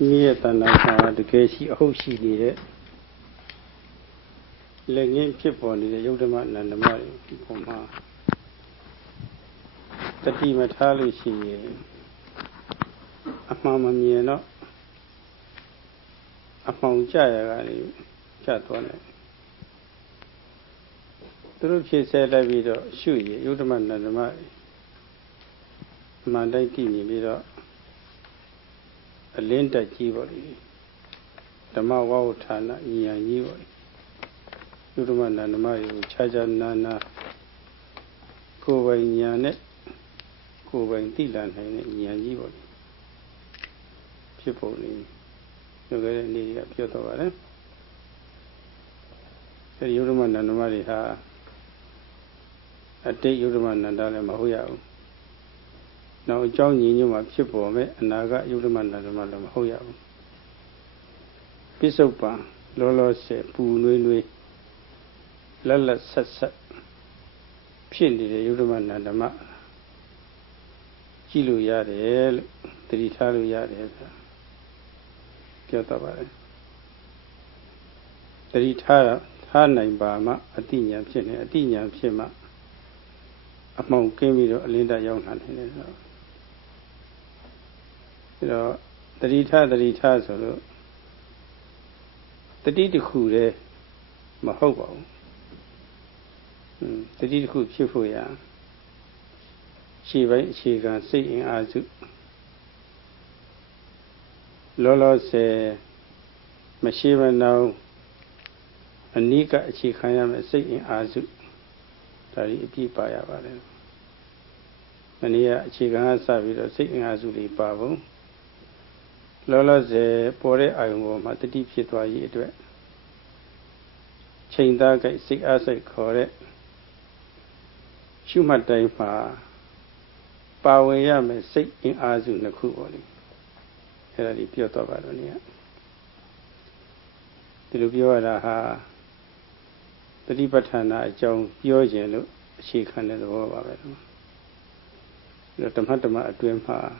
Nghĩa tana ma the keshi hoshi ni lengin people ni the Yodama and the Mari Poma Tati Matali she a mamma mia no a pound jaya chat on it. Through she said I will shoot you, Yodaman and the Mari Monday Tini Vida a lenta jibori. The Mawa Tana, Nia Yivori. Yodaman and the Mari, Chaja Nana, Kova Yanet, Kova in Tilan, Nia Yivori. People in Yoga Piotova. The Yodaman and the Mari ha a day Yodaman and Dale Mahoya. Now, John knew my people, and I got Yodaman and the Madam Hoya. Pisopa, Lolo said, Poo Nui, Lala Sat Pin the Yodaman and the Ma Kilo Yard, the Italo Yard, Piotova. The Itara, Hana Bama, Athena Pima, among Kemi, Linda Young Hunting. You know, the retard, so the deed who there, Mahobo. The deed who Chifuya. She can see in Azu. Lolo say, Mashiva now, Anika, she can see in Azu. That is Pipaya. And here she can have see in Azuli Pavo. Lola ze pore ayungo matati pitwa yi atwet chain da gai sik asai khore shumat dai ma pa wen ya me sik in azu nakhu po le era li pyot taw ba lo ni di lo pyo da ha Tatipathana a chong pyo yin lo achi khan de thabo ba be lo Dhamma atwin ma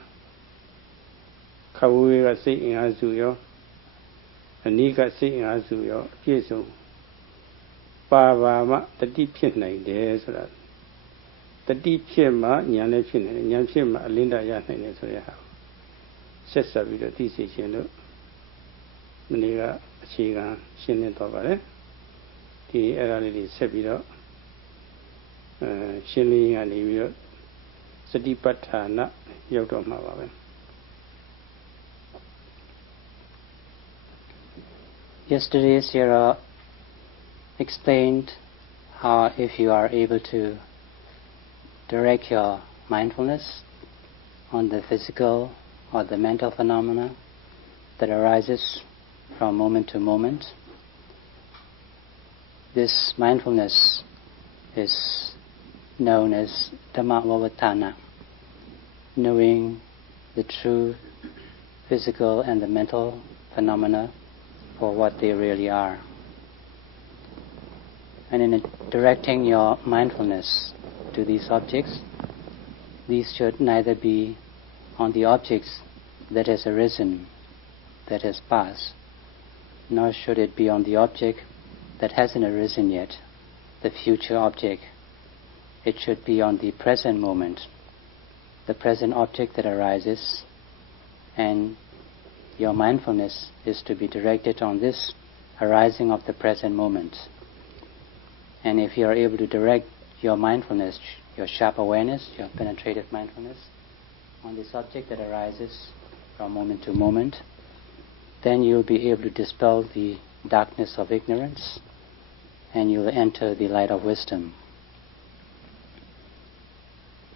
Kawi got sick in Azuyo, and he got sick in Azuyo, Piso. Baba, the deep pin like this. The deep pin, Yanapin, Yanpim, Linda Yan, so you have. Sets up with the decision. Maniga, Chiga, Shin and Tovare. The Erali Sebiro, Shilling and Evio, Sadipatana, Yotomava. Yesterday, Sarah explained how if you are able to direct your mindfulness on the physical or the mental phenomena that arises from moment to moment, this mindfulness is known as Dhammavavatana, knowing the true physical and the mental phenomena for what they really are. And in directing your mindfulness to these objects, these should neither be on the objects that has arisen, that has passed, nor should it be on the object that hasn't arisen yet, the future object. It should be on the present moment, the present object that arises, and your mindfulness is to be directed on this arising of the present moment. And if you are able to direct your mindfulness, your sharp awareness, your penetrative mindfulness, on this object that arises from moment to moment, then you'll be able to dispel the darkness of ignorance and you'll enter the light of wisdom.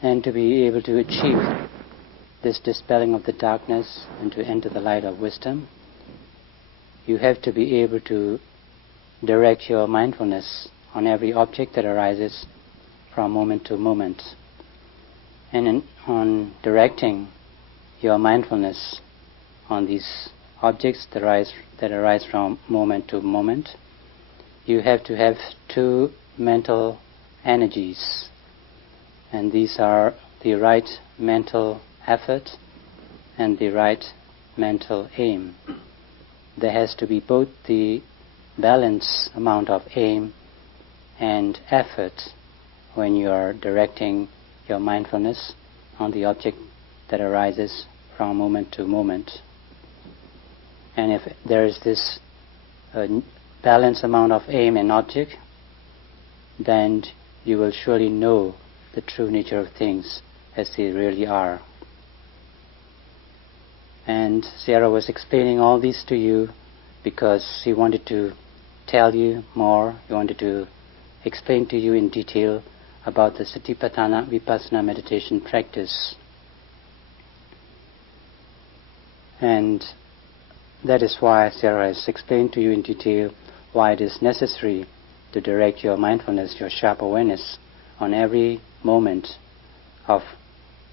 And to be able to achieve this dispelling of the darkness and to enter the light of wisdom, you have to be able to direct your mindfulness on every object that arises from moment to moment. And on directing your mindfulness on these objects that arise from moment to moment, you have to have two mental energies. And these are the right mental effort and the right mental aim. There has to be both the balanced amount of aim and effort when you are directing your mindfulness on the object that arises from moment to moment. And if there is this balanced amount of aim and object, then you will surely know the true nature of things as they really are. And Sierra was explaining all this to you because he wanted to tell you more, he wanted to explain to you in detail about the Satipatthana Vipassana meditation practice. And that is why Sierra has explained to you in detail why it is necessary to direct your mindfulness, your sharp awareness on every moment of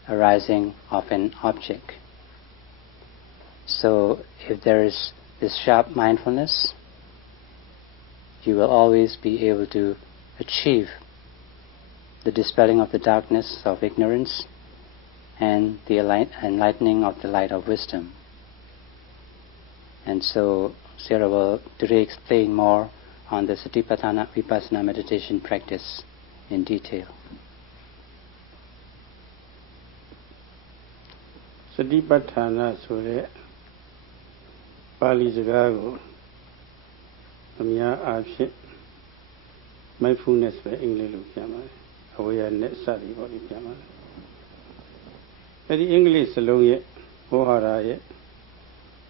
arising of an object. So if there is this sharp mindfulness, you will always be able to achieve the dispelling of the darkness of ignorance and the enlightening of the light of wisdom. And so Sierra will today explain more on the Satipatthana Vipassana meditation practice in detail. Satipatthana ဆိုတဲ့ပါဠိစကားကိုအများအားဖြင့် mindfulness ပဲအင်္ဂလိပ်လိုပြန်ပါတယ် awareness စသည်ပေါ့လေပြန်ပါတယ်အဲဒီအင်္ဂလိပ်စလုံးရဲ့ဝေါဟာရရဲ့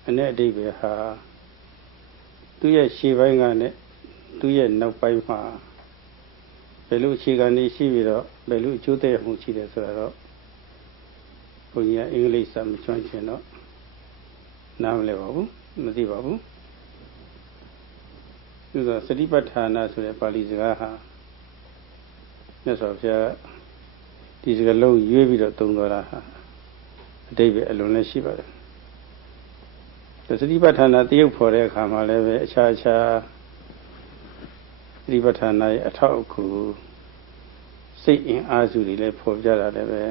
အ내အဓိပ္ပာယ်ဟာသူ့ရဲ့ရှေ့ပိုင်းကနဲ့သူ့ရဲ့နောက်ပိုင်းမှာဘယ်လိုအခြေခံနေရှိပြီးတော့ဘယ်လိုအကျိုးသက်ရောက်မှုရှိတယ်ဆိုတာတော့ဘုန်းကြီးကအင်္ဂလိပ်စာမကျွမ်းကျင်တော့နားမလည်ပါဘူးမသိပါဘူးသူကစတိပဋ္ဌာနာဆိုတဲ့ပါဠိစကားဟာမြတ်စွာဘုရားဒီစကားလုံးရွေးပြီးတော့သုံးတော်တာဟာအဓိပ္ပာယ်အလွန်လည်းရှိပါတယ်စတိပဋ္ဌာနာတရုပ်ဖော်တဲ့အခါမှာလည်းပဲအခြားစတိပဋ္ဌာနာရဲ့အထောက်အကူစိတ်အင်အားစုတွေလည်းဖော်ပြတာလည်းပဲ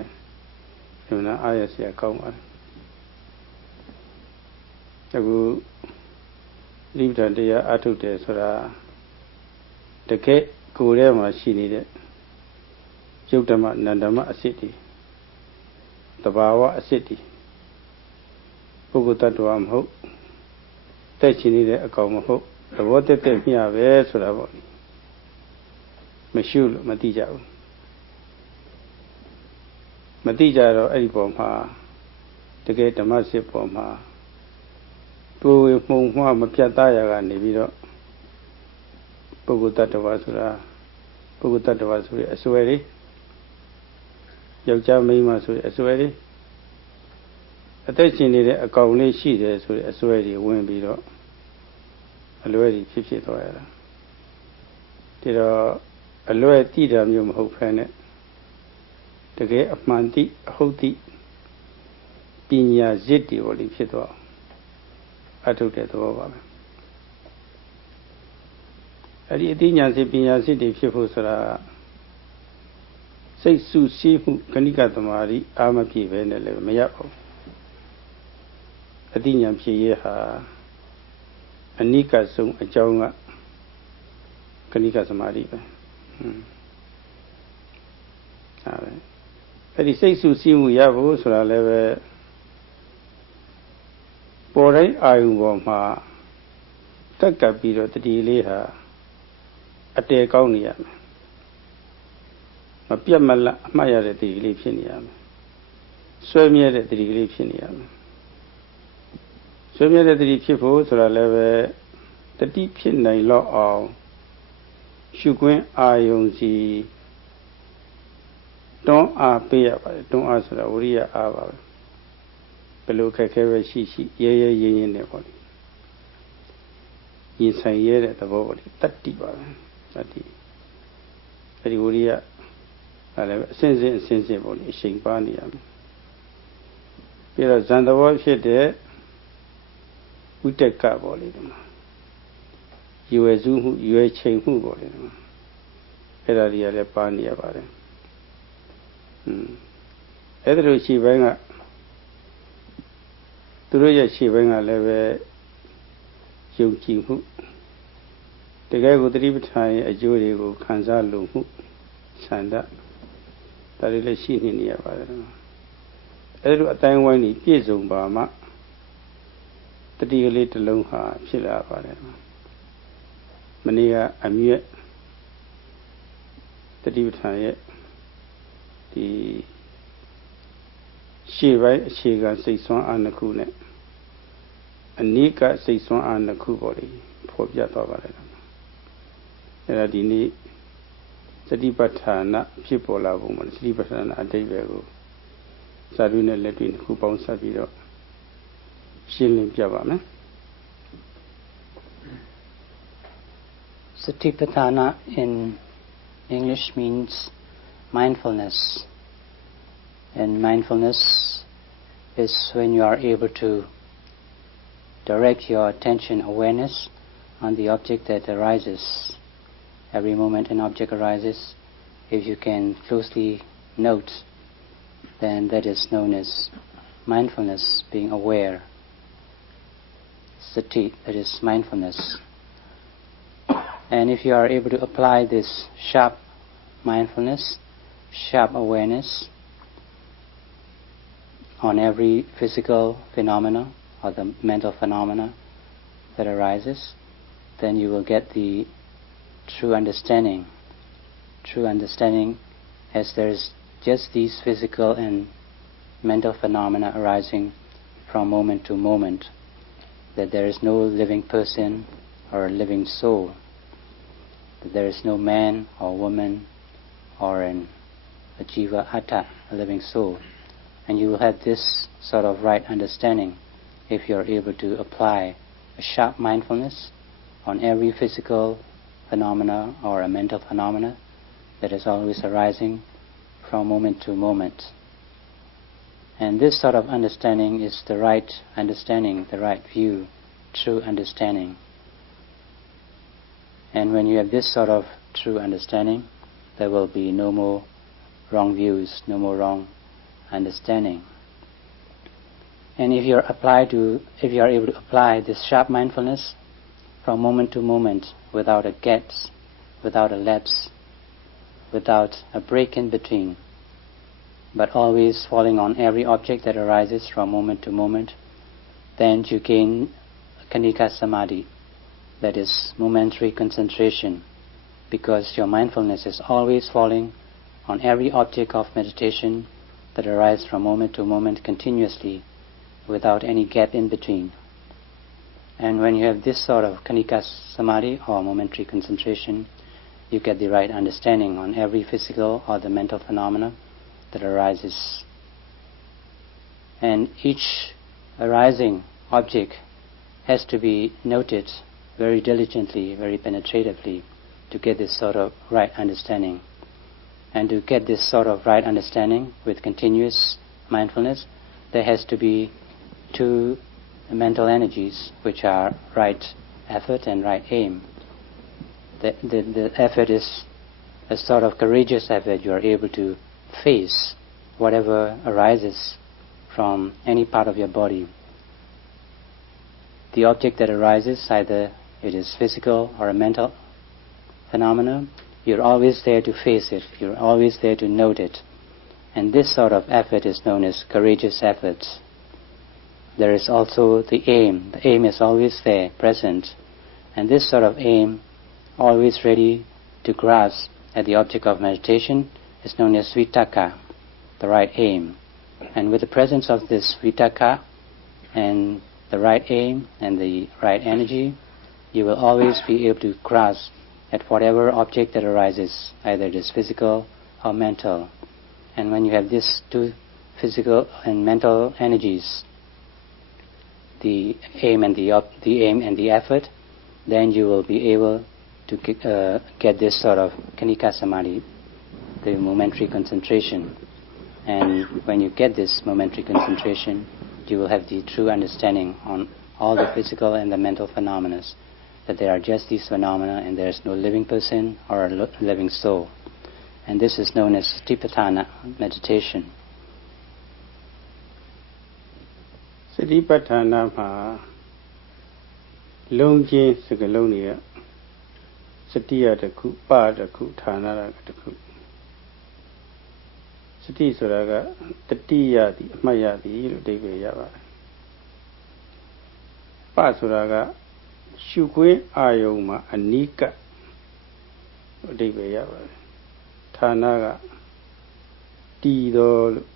ဒီမှာအားရစရာကောင်းပါတယ်အခုသတိပဋ္ဌာန်တရားအထုတ်တယ်ဆိုတာတကယ်ကိုယ်ထဲမှာရှိနေတဲ့ယုတ်ဓမ္မနန္ဓမ္မအစစ်တွေတဘာဝအစစ်တွေပုဂ္ဂိုလ်တ attva မဟုတ်တက်ချင်နေတဲ့အကောင်မဟုတ်သဘောတက်တက်မျှပဲဆိုတာပေါ့မရှိလို့မသိကြဘူးမသိကြတော့အဲ့ဒီပုံမှာတကယ်ဓမ္မစစ်ပုံမှာကိုယ်ဝေမှုံမှမပြတ်သားရကနေပြီးတော့ပုဂ္ဂိုလ်တ attva ဆိုတာပုဂ္ဂိုလ်တ attva ဆိုတဲ့အစွဲလေးယောက်ျားမိန်းမဆိုတဲ့အစွဲလေးအသက်ရှင်နေတဲ့အကောင်လေးရှိတယ်ဆိုတဲ့အစွဲတွေဝင်ပြီးတော့အလွဲတွေဖြစ်သွားရတာဒီတော့အလွဲတိတာမျိုးမဟုတ်ဖ ೇನೆ တကယ်အမှန်တိအဟုတ်တိပညာရစ်တွေပေါ့လေဖြစ်သွားအထုတ်တဲ့သဘောပါပဲအဲ့ဒီအသိဉာဏ်စိပညာစိတွေဖြစ်ဖို့ဆိုတာစိတ်စုစည်းမှုခဏိကသမารိအာမပြည့်ပဲနဲ့လည်းမရပါဘူးအသိဉာဏ်ဖြစ်ရဟာအနိကဆုံးအကြောင်းကခဏိကသမာဓိပဲအဲ့ဒီစိတ်စုစည်းမှုရဖို့ဆိုတာလည်းပဲပေါ်တိုင်းအာယုံပေါ်မှာတက်ကပ်ပြီးတော့တတိလေးဟာအတဲကောင်းနေရမယ်မပြတ်မလတ်အမှတ်ရတဲ့တတိလေးဖြစ်နေရမယ်ဆွဲမြဲတဲ့တတိလေးဖြစ်နေရမယ်ဆွေးမြဲတဲ့တတိဖြစ်ဖို့ဆိုတာလည်းပဲတတိဖြစ်နိုင်တော့အောင်ရှုခွင့်အာယုံစီတွန်းအားပေးရပါတယ်တွန်းအားဆိုတာဝိရိယအားပါပဲဘယ်လိုခက်ခဲပဲရှိရဲရဲရင်းရင်းနဲ့ပေါ့လေရင်ဆိုင်ရဲတဲ့သဘောပေါ့လေတတ္တိပါပဲတတ္တိအဲဒီဝိရိယအဲ့လည်းအစဉ်စဉ်ပေါ့လေအချိန်ပါနေရမယ်ပြီးတော့ဇန်သဘောဖြစ်တဲ့ဝိတက်ကပေါ့လေဒီမှာရွယ်စုမှုရွယ်ချိန်မှုပေါ့လေဒီမှာအဲ့ဒါတွေကလည်းပါနေရပါတယ်အဲ့ဒါလိုရှိပိုင်းက သူတို့ရဲ့ရှေ့ပိုင်းကလည်းပဲယုံကြည်မှုတကယ်ကိုသတိပဋ္ဌာန်ရဲ့အကျိုးတွေကိုခံစားလို့မှုဆန္ဒဒါတွေလည်းရှိနေရပါတယ်အဲ့လိုအတိုင်းဝိုင်းကြီးပြည့်စုံပါမှတတိကလေးတစ်လုံးဟာဖြစ်လာပါတယ်မနေ့ကအမြတ်တတိပဋ္ဌာန်ရဲ့ဒီရှေ့ပိုင်းအခြေခံစိတ်ဆွမ်းအားနှစ်ခုနဲ့အနိကစိတ်ဆွမ်းအားနှစ်ခုပေါ်လေဖော်ပြသွားပါတယ်အဲ့ဒါဒီနေ့စတိပဋ္ဌာန်ဖြစ်ပေါ်လာပုံမှာစတိပဋ္ဌာန်အတိတ်ပဲကိုစာတွင်းနဲ့လက်တွေ့တစ်ခုပေါင်းစပ်ပြီးတော့ရှင်းလင်းပြပါမယ် Satipatthana in English means mindfulness, and mindfulness is when you are able to direct your attention awareness on the object that arises. Every moment an object arises, if you can closely note, then that is known as mindfulness, being aware. Sati, that is mindfulness. And if you are able to apply this sharp mindfulness, sharp awareness on every physical phenomena or the mental phenomena that arises, then you will get the true understanding. True understanding as there is just these physical and mental phenomena arising from moment to moment, that there is no living person or living soul, that there is no man or woman or a jiva atta, a living soul. And you will have this sort of right understanding if you are able to apply a sharp mindfulness on every physical phenomena or a mental phenomena that is always arising from moment to moment. And this sort of understanding is the right understanding, the right view, true understanding. And when you have this sort of true understanding, there will be no more wrong views, no more wrong understanding. And if you are able to apply this sharp mindfulness from moment to moment without a gaps, without a lapse, without a break in between, but always falling on every object that arises from moment to moment, then you gain Kanika Samadhi, that is momentary concentration, because your mindfulness is always falling on every object of meditation that arises from moment to moment continuously, without any gap in between. And when you have this sort of Kanika Samadhi or momentary concentration, you get the right understanding on every physical or the mental phenomena that arises. And each arising object has to be noted very diligently, very penetratively, to get this sort of right understanding. And to get this sort of right understanding with continuous mindfulness, there has to be two mental energies, which are right effort and right aim. The effort is a sort of courageous effort. You are able to face whatever arises from any part of your body. The object that arises, either it is physical or a mental phenomena, you're always there to face it. You're always there to note it. And this sort of effort is known as courageous efforts. There is also the aim. The aim is always there, present. And this sort of aim, always ready to grasp at the object of meditation, is known as vitaka, the right aim. And with the presence of this vitaka and the right aim and the right energy, you will always be able to grasp at whatever object that arises, either it is physical or mental. And when you have these two physical and mental energies, the aim and the effort, then you will be able to get this sort of Kanika Samadhi, the momentary concentration. And when you get this momentary concentration, you will have the true understanding on all the physical and the mental phenomena, that there are just these phenomena and there is no living person or a living soul. And this is known as Satipatthana meditation. Satipatthana ma longjin sakalong ni Satiya takku pa takku thana takku Satiဆိုတာကတတိယသည်အမှတ်ရသည်လို့အဓိပ္ပာယ်ရပါတယ်ပဆိုတာကရှုခွင့်အာယုံမှာအနိကအဓိပ္ပာယ်ရပါတယ်ဌာနကတည်တော်လို့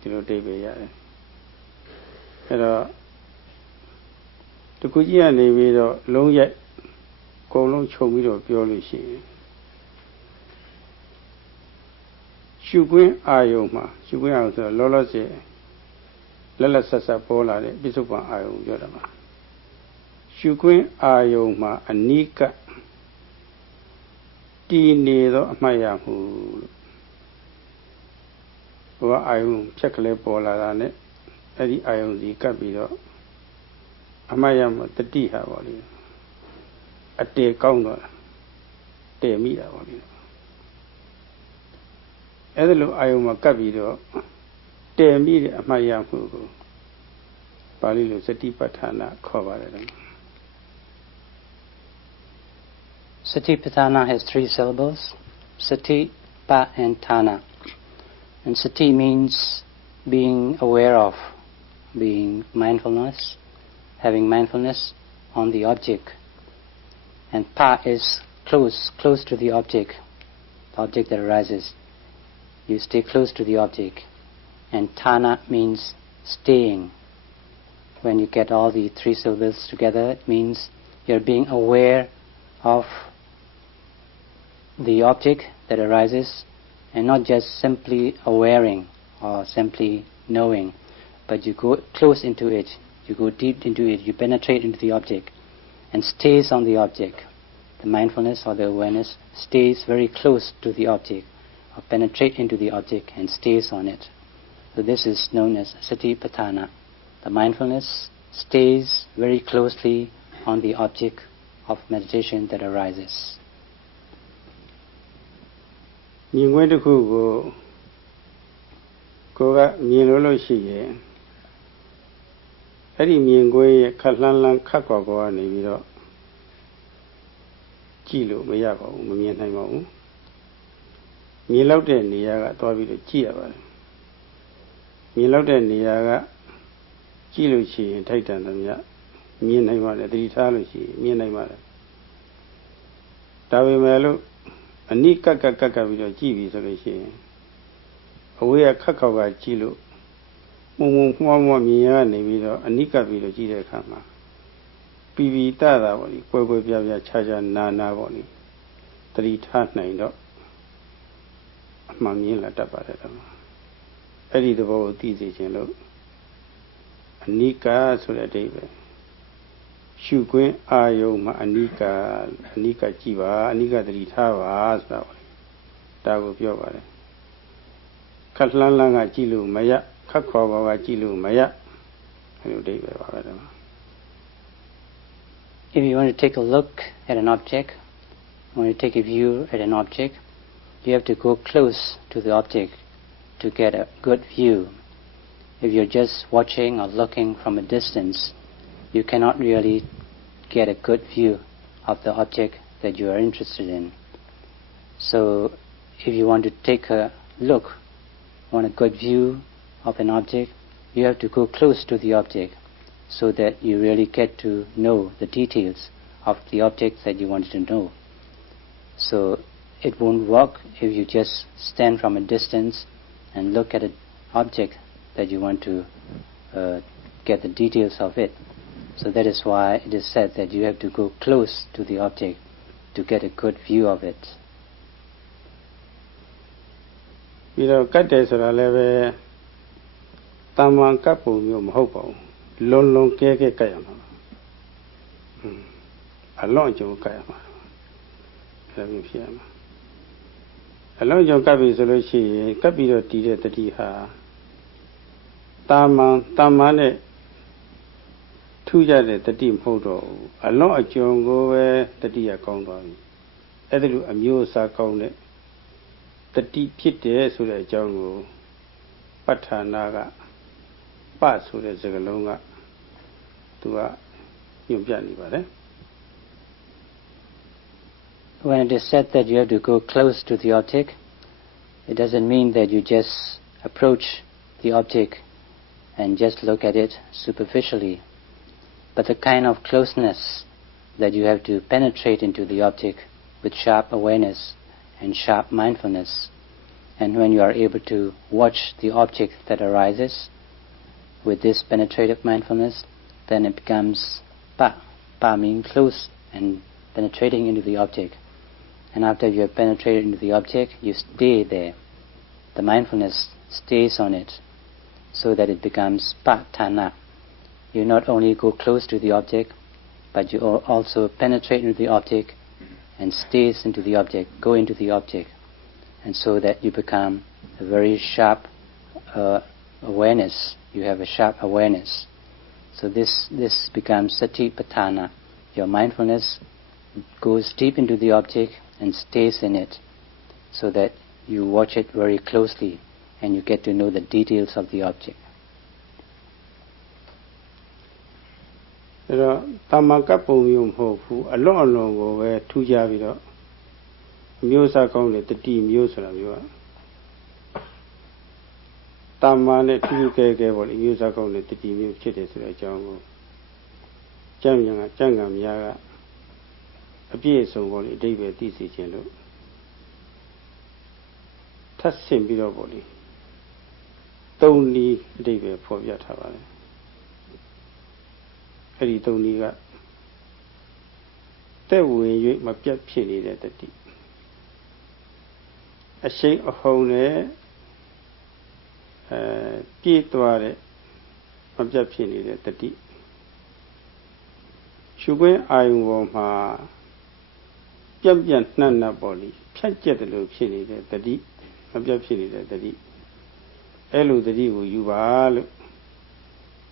ဒီလိုအဓိပ္ပာယ်ရတယ်အဲ့တော့တခုကြီးကနေပြီးတော့လုံးရိုက်အကုန်လုံးခြုံပြီးတော့ပြောလို့ရှိရင်ရှုခွင့်အာယုံမှာရှုခွင့်အာယုံဆိုတော့လောလောဆယ်လက်လက်ဆက်ဆက်ပေါ်လာတဲ့ပြစ္ဆုတ်ပံအာယုံပြောတာပါရှုခွင့်အာယုံမှာအနိကတည်နေသောအမှတ်ရမှုလို့ဘောအာယုံဖြက်ကလေးပေါ်လာတာနဲ့အဲ့ဒီအာယုံစီကပ်ပြီးတော့အမှတ်ရမှုတတိဟာပေါ့လေအတေကောင်းတော့တည်မိတာပေါ့လေအဲ့ဒါလိုအာယုံမှာကပ်ပြီးတော့တည်မိတဲ့အမှတ်ရမှုကိုပါဠိလိုစတိပဋ္ဌာနာခေါ်ပါတယ် Satipatthana has 3 syllables, sati, pa and thana. And sati means being aware of, being mindfulness, having mindfulness on the object. And pa is close to the object that arises. You stay close to the object. And thana means staying. When you get all the 3 syllables together, it means you're being aware of the object that arises and not just simply awareing or simply knowing, but you go close into it, you go deep into it, you penetrate into the object and stays on the object. The mindfulness or the awareness stays very close to the object or penetrate into the object and stays on it. So this is known as Satipatthana. The mindfulness stays very closely on the object of meditation that arises. မြင်ခွင့်တစ်ခုကိုကမြင်လို့ရှိရင်အဲ့ဒီမြင်ခွင့်ရဲ့ခက်လှမ်းလှမ်းခက်ကွာကွာနေပြီးတော့ကြည့်လို့မရပါဘူးမမြင်နိုင်ပါဘူးမြင်လောက်တဲ့နေရာကသွားပြီးတော့ကြည့်ရပါတယ်မြင်လောက်တဲ့နေရာကကြည့်လို့ရှိရင်ထိုက်တန်သမျှမြင်နိုင်ပါတယ်သတိထားလို့ရှိရင်မြင်နိုင်ပါတယ်ဒါပေမဲ့လို့အနိကကပြီးတော့ကြည့်ပြီဆိုလို့ရှိရင်အဝေးကခက်ခေါက်ကကြည့်လို့မှုမှုမြင်ရနေပြီးတော့အနိကပြီးတော့ကြည့်တဲ့အခါမှာပြီးတတာပေါ့လေကွယ်ပြားခြားနာပေါ့လေသတိထားနိုင်တော့အမှန်မြင်လာတတ်ပါတယ်တော့အဲ့ဒီသဘောကိုသိစေခြင်းလို့အနိကဆိုတဲ့အဓိပ္ပာယ်ရှုခွင့်အာယုံမှာအနိကကြည့်ပါအနိကသတိထားပါဆိုတာပေါ့ဒါကိုပြောပါတယ်ခက်လှမ်းလှမ်းကကြည့်လို့မရခက်ခေါ်ပါကကြည့်လို့မရအဲ့လိုအဓိပ္ပာယ်ပါပဲတော့ If you want to take a look at an object, when you take a view at an object, you have to go close to the object to get a good view. If you're just watching or looking from a distance, you cannot really get a good view of the object that you are interested in. So if you want to take a look, want a good view of an object, you have to go close to the object so that you really get to know the details of the object that you want to know. So it won't work if you just stand from a distance and look at an object that you want to get the details of it. So that is why it is said that you have to go close to the object to get a good view of it. ပြီးတော့ကတ်တယ်ဆိုတာလည်းပဲတာမန်ကတ်ပုံမျိုးမဟုတ်ပါဘူးလွန်ကဲကတ်ရမှာအလွန်ကြုံကတ်ရမှာအဲ့လိုဖြစ်ရမှာအလွန်ကြုံကတ်ပြီဆိုလို့ရှိရင်ကတ်ပြီးတော့တည်တဲ့တတိဟာတာမန်နဲ့ထူးကြတဲ့တတိမဟုတ်တော့ဘူးအလွန်အကျွံကိုပဲတတိရကောင်းသွားပြီအဲ့ဒါလိုအမျိုးအစားကောင်းတဲ့တတိဖြစ်တယ်ဆိုတဲ့အကြောင်းကိုပဋ္ဌာနာက pass ဆိုတဲ့စကားလုံးကသူကညွှန်ပြနေပါတယ် When it is said that you have to go close to the object, it doesn't mean that you just approach the object and just look at it superficially, but the kind of closeness that you have to penetrate into the object with sharp awareness and sharp mindfulness. And when you are able to watch the object that arises with this penetrative mindfulness, then it becomes pa. Pa means close and penetrating into the object. And after you have penetrated into the object, you stay there. The mindfulness stays on it so that it becomes patthana. You not only go close to the object, but you also penetrate into the object and stays into the object, go into the object. And so that you become a very sharp awareness. You have a sharp awareness. So this becomes satipatthana. Your mindfulness goes deep into the object and stays in it, so that you watch it very closely and you get to know the details of the object. အဲ့တော့တာမန်ကပ်ပုံမျိုးမဟုတ်ဘူးအလွန်ကိုပဲထူးခြားပြီးတော့အမျိုးအစားကောင်းတဲ့တတိမျိုးဆိုတာမျိုးကတာမန်နဲ့ထူးထူးကဲကဲပေါ့လေမျိုးစားကောင်းတဲ့တတိမျိုးဖြစ်တယ်ဆိုတဲ့အကြောင်းကိုကျမ်းဂန်များကအပြည့်အစုံပေါ့လေအဓိပ္ပာယ်သိစေခြင်းလို့ထပ်ဆင့်ပြီးတော့ပေါ့လေသုံးနည်းအဓိပ္ပာယ်ဖော်ပြထားပါတယ်အဲ့ဒီသုံးနည်းကတဲ့ဝင်၍မပြတ်ဖြစ်နေတဲ့တတိအရှိန်အဟုန်နဲ့ပြည့်သွားတဲ့မပြတ်ဖြစ်နေတဲ့တတိရှုခွင့်အာယုံပေါ်မှာပြန့်နှံ့ပေါ်လီဖြတ်ကျက်တယ်လို့ဖြစ်နေတဲ့တတိမပြတ်ဖြစ်နေတဲ့တတိအဲ့လိုတတိကိုယူပါလို့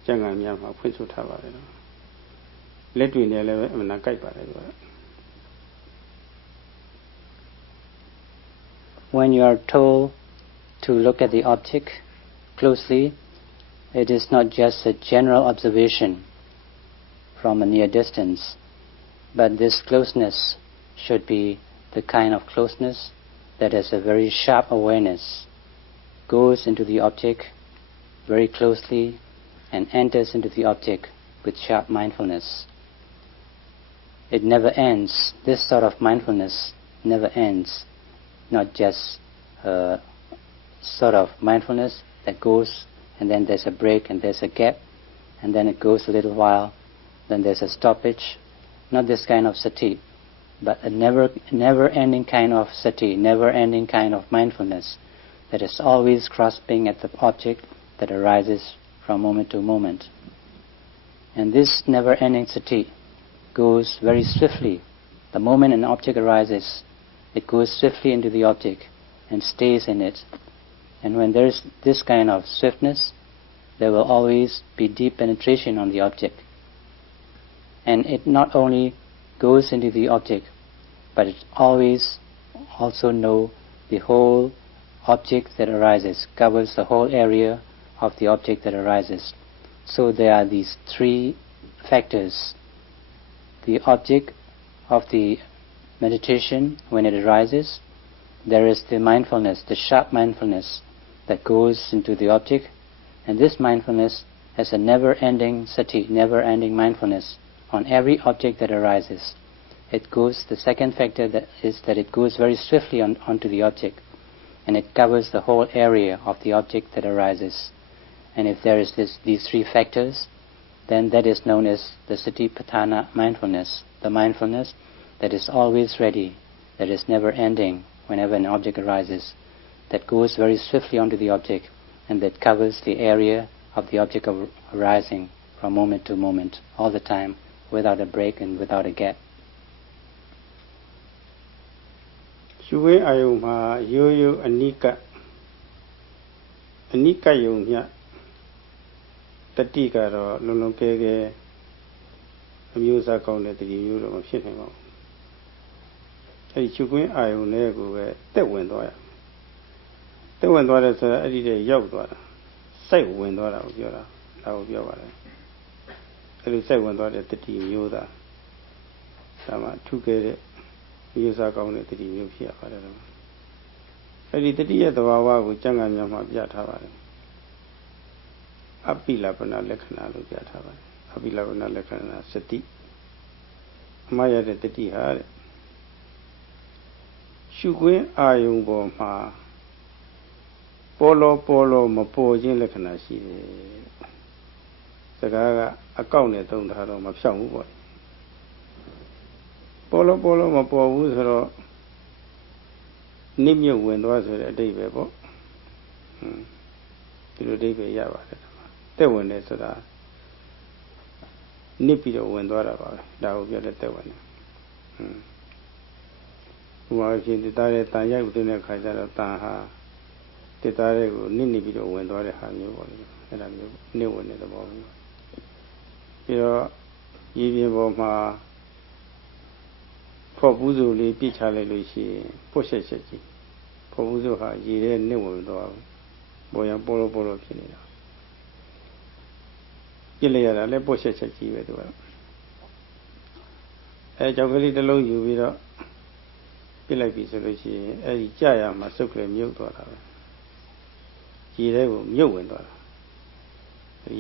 ကျမ်းဂန်များမှာဖွင့်ဆိုထားပါတယ်နော်လက်တွေနဲ့လည်းပဲအမှန်ကိုက်ပါတယ်ကွာ When you are told to look at the object closely, it is not just a general observation from a near distance, but this closeness should be the kind of closeness that has a very sharp awareness, goes into the object very closely and enters into the object with sharp mindfulness. It never ends. This sort of mindfulness never ends. Not just sort of mindfulness that goes and then there's a break and there's a gap and then it goes a little while, then there's a stoppage. Not this kind of sati, but a never-ending kind of sati, never-ending kind of mindfulness that is always grasping at the object that arises from moment to moment. And this never-ending sati goes very swiftly. The moment an object arises, it goes swiftly into the object and stays in it. And when there is this kind of swiftness, there will always be deep penetration on the object. And it not only goes into the object, but it always also knows the whole object that arises, covers the whole area of the object that arises. So there are these three factors. The object of the meditation, when it arises, there is the mindfulness, the sharp mindfulness that goes into the object, and this mindfulness has a never-ending sati, never-ending mindfulness on every object that arises. It goes, the second factor is that it goes very swiftly onto the object, and it covers the whole area of the object that arises. And if there is these three factors, then that is known as the satipatthana mindfulness, the mindfulness that is always ready, that is never ending whenever an object arises, that goes very swiftly onto the object and that covers the area of the object arising from moment to moment, all the time, without a break and without a gap. ရှုခွင့်အာယုံမှာရိုးရိုးအနိကယုံမြတတိကတော့လုံလုံကဲကဲအမျိုးအစားကောင်းတဲ့တတိမျိုးတော့မဖြစ်နိုင်ပါဘူးအဲဒီရှုခွင့်အာယုံနဲ့ကိုပဲတက်ဝင်သွားရတက်ဝင်သွားတယ်ဆိုတော့အဲ့ဒီတည်းရောက်သွားတာစိုက်ဝင်သွားတာကိုပြောတာ ဒါကိုပြောပါတယ်အဲ့လိုစိတ်ဝင်သွားတဲ့တတိမျိုးသားဒါမှထုခဲ့တဲ့မျိုးစားကောင်းတဲ့တတိမျိုးဖြစ်ရပါတယ်တော့အဲ့ဒီတတိရဲ့သဘာဝကိုကျမ်းဂန်များမှာပြထားပါတယ်အပိလပနာလက္ခဏာလို့ပြထားပါတယ်အပိလပနာလက္ခဏာစတိအမှားရတဲ့တတိဟာတဲ့ရှုခွင့်အာယုံပေါ်မှာပေါ်လောမပေါ်ခြင်းလက္ခဏာရှိတယ်စကားကအကောက်နဲ့သုံးထားတော့မဖြောင့်ဘူးပေါ့ပေါ်လောမပေါ်ဘူးဆိုတော့နိမြုပ်ဝင်သွားဆိုတဲ့အဓိပ္ပာယ်ပေါ့ဒီလိုအဓိပ္ပာယ်ရပါတယ်တက်ဝင်တယ်ဆိုတာနစ်ပြီးတော့ဝင်သွားတာပါပဲဒါကိုပြောတဲ့တက်ဝင်တယ်ဘုရားရှင်တသားရဲ့တန်ရိုက်တဲ့ခါကျတော့တန်ဟာတသားရဲ့ကိုနစ်ပြီးတော့ဝင်သွားတဲ့ဟာမျိုးပေါ့လေအဲ့ဒါမျိုးနစ်ဝင်တဲ့သဘောမျိုးပြီးတော့ရည်ပြင်းပေါ်မှာဖော်ဘူးစုလေးပြစ်ချလိုက်လို့ရှိရင်ပုတ်ဆက်ချက်ကြီးဖော်ဘူးစုဟာရည်တဲ့နစ်ဝင်သွားပေါ်ရန်ပေါ်လို့ဖြစ်နေတာပြစ်လိုက်ရတာလည်းပုတ်ဆက်ချက်ကြီးပဲသူကအဲကြောက်ကလေးတစ်လုံးယူပြီးတော့ပြစ်လိုက်ပြီဆိုလို့ရှိရင်အဲဒီကြာရမှာစုပ်ကလေးမြုပ်သွားတာပဲရည်တဲ့ကိုမြုပ်ဝင်သွားတာ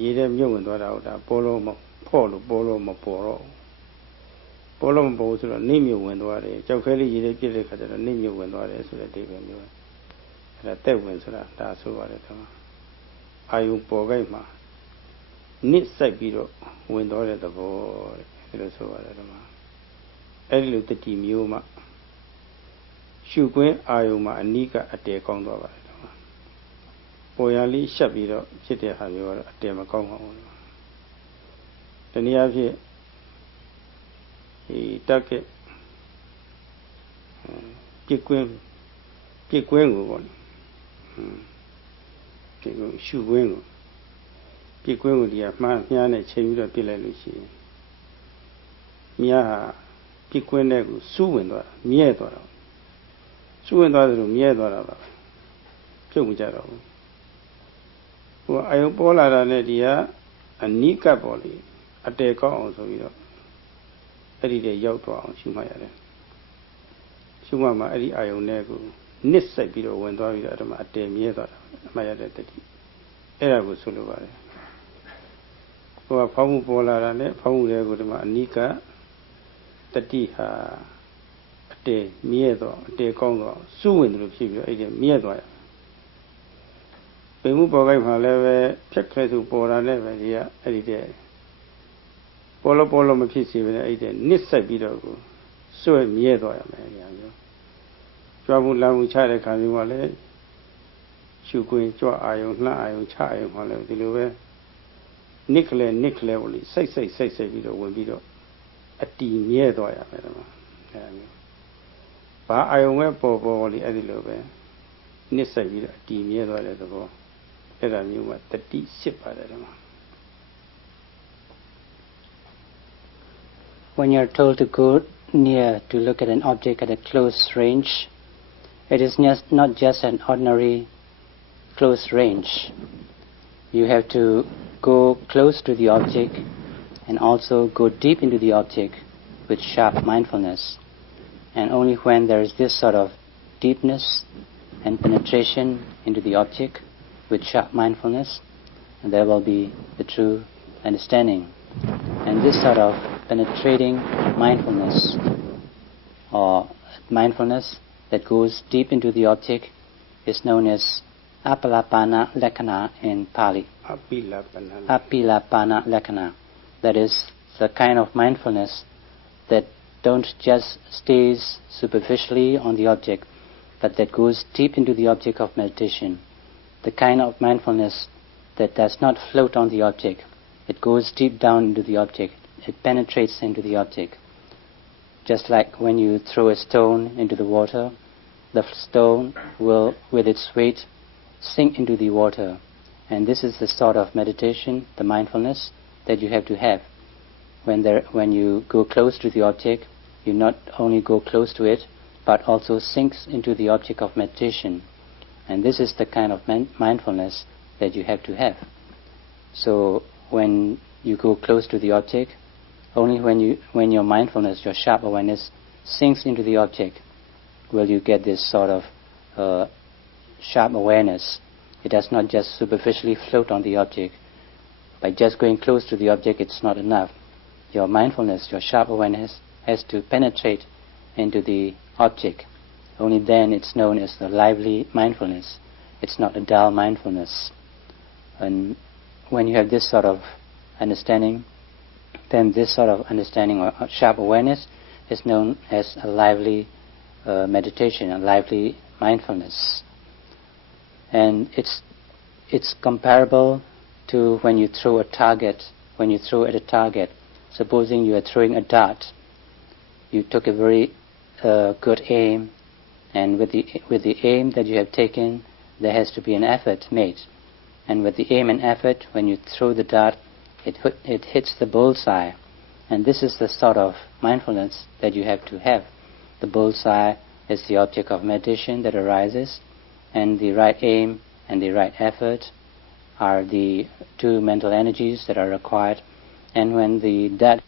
ရည်တဲ့မြုပ်ဝင်သွားတာဟုတ်တာပေါ်လို့မဖော့လို့ပေါ်လို့မပေါ်တော့ပေါ်လို့မပေါ်ဆိုတော့နေမြုပ်ဝင်သွားတယ်ကြောက်ခဲလေးရည်တဲ့ပြစ်တဲ့ခါကျတော့နေမြုပ်ဝင်သွားတယ်ဆိုတဲ့အဓိပ္ပာယ်မျိုးအဲဒါတက်ဝင်ဆိုတာဒါဆိုပါတယ်ကွာအာယုပေါ်ခိုက်မှာနစ်ဆိုင်ပြီးတော့ဝင်သွားတဲ့သဘောတဲ့ဒါလို့ဆိုရတယ်ကွာအဲ့ဒီလိုတတိမျိုးမှရှုခွင့်အာယုမှာအနိကအတဲကောင်းသွားပါတယ်ကွာပေါ်ရလေးရှက်ပြီးတော့ဖြစ်တဲ့ဟာမျိုးကတော့အတဲမကောင်းပါဘူးတနည်းအားဖြင့်ဒီတက်ကပြစ်ကွင်းကိုပေါ့ပြစ်ကွင်းရှုကွင်းကိုပြစ်ကွင်းကိုဒီကမှန်းမြားနဲ့ချိန်ပြီးတော့ပြစ်လိုက်လို့ရှိရင်မြားဟာပြစ်ကွင်းတဲ့ကိုစူးဝင်သွားတာမြဲသွားတာစူးဝင်သွားသလိုမြဲသွားတာပါပြုတ်မကြတော့ဘူးဟိုအယုံပေါ်လာတာနဲ့ဒီကအနိကပေါ်လေအတဲကောင်းအောင်ဆိုပြီးတော့အဲ့ဒီတည်းရောက်သွားအောင်ရှုမှတ်ရတယ်ရှုမှတ်မှာအဲ့ဒီအာယုံနဲ့ကိုနစ်ဆိုင်ပြီးတော့ဝင်သွားပြီးတော့အဲ့ဒါမှအတဲမြဲသွားတာအမှတ်ရတဲ့တတိအဲ့ဒါကိုဆိုလိုပါတယ်ဟိုကဖောင်းမှုပေါ်လာတာနဲ့ဖောင်းမှုတွေကိုဒီမှာအနိကတတိဟာအတဲမြဲတော့အတဲကောင်းတော့စူးဝင်တယ်လို့ဖြစ်ပြီးတော့အဲ့ဒီမြဲသွားရပင်မှုပေါ်ခိုက်မှာလည်းပဲဖြက်ခဲသူပေါ်လာတဲ့ပဲဒီကအဲ့ဒီတဲ့ပေါ်လို့မဖြစ်စေဘဲနဲ့အဲ့ဒီနစ်ဆိုင်ပြီးတော့ကိုစွဲမြဲသွားရမယ်ညာမျိုးကြွားမှုလာမှုချတဲ့ခါမျိုးကလည်းရှုခွင့်ကြွအာယုံလှအာယုံချအာယုံမှာလည်းဒီလိုပဲနစ်ကလေးပေါ့လေစိတ်ပြီးတော့ဝင်ပြီးတော့အတီမြဲသွားရမယ်ဒီမှာအဲ့ဒါမျိုးဘာအာယုံပဲပေါ်လေအဲ့ဒီလိုပဲနစ်ဆိုင်ပြီးတော့အတီမြဲသွားတဲ့သဘောအဲ့ဒါမျိုးကတတိစစ်ပါတယ်ဒီမှာWhen you're told to go near to look at an object at a close range, it is not just an ordinary close range. You have to go close to the object and also go deep into the object with sharp mindfulness. And only when there is this sort of deepness and penetration into the object with sharp mindfulness, there will be the true understanding. And this sort of penetrating mindfulness, or mindfulness that goes deep into the object, is known as Apilapana Lakkhana in Pali. Apilapana Lakkhana. That is the kind of mindfulness that don't just stays superficially on the object, but that goes deep into the object of meditation. The kind of mindfulness that does not float on the object. It goes deep down into the object. It penetrates into the object. Just like when you throw a stone into the water, the stone will, with its weight, sink into the water. And this is the sort of meditation, the mindfulness, that you have to have. When you go close to the object, you not only go close to it, but also sinks into the object of meditation. And this is the kind of mindfulness that you have to have. So when you go close to the object, only when your mindfulness, your sharp awareness, sinks into the object, will you get this sort of sharp awareness. It does not just superficially float on the object. By just going close to the object, it's not enough. Your mindfulness, your sharp awareness, has to penetrate into the object. Only then it's known as the lively mindfulness. It's not a dull mindfulness. And when you have this sort of understanding, then this sort of understanding or sharp awareness is known as a lively meditation, a lively mindfulness. And it's comparable to when you throw a target. When you throw at a target, supposing you are throwing a dart, you took a very good aim, and with the aim that you have taken, there has to be an effort made. And with the aim and effort, when you throw the dart, it hits the bullseye. And this is the sort of mindfulness that you have to have. The bullseye is the object of meditation that arises, and the right aim and the right effort are the two mental energies that are required. And when the dart